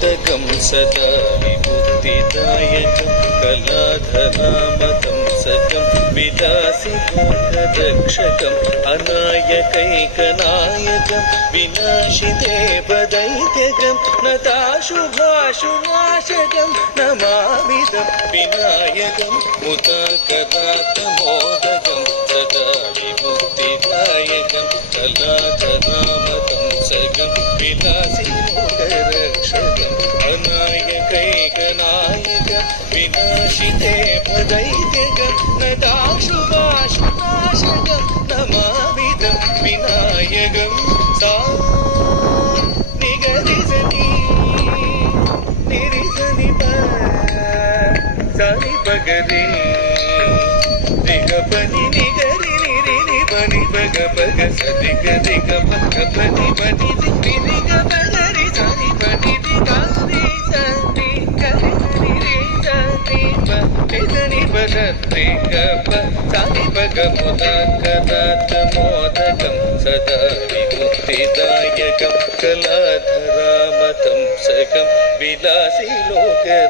मोदकं सदा विमुक्तिदायकं कलाधरामतंसकं विलासिभोगरक्षकम् अनायकैकनायकं विनाशिदेवदैत्यकं नताशुभाशुनाशकं नमामिदं विनायकं मुदाकरातमोदकं सदा विमुक्तिदायकं कलाधरामतंसकं विलासिभोगरक्षकम् अनायकैकनायकं विनाशिदेवदैत्यकं नताशुभाशुनाशकं नमामिदं विनायकं सा निगरिसनि निरिसनि सनि पगरे निगपनि निगरि निरि बनि बग बग सनि गरि गप गपनि बनि निरि गप गरि सनि बनि निगारि सनि गरि निरि सनि बनि बगरि गप सनि बग मुदाकरात मोदकं सदा विमुक्तिदायकं कलाधरामतंसकं विलासिलोकरक्षकम्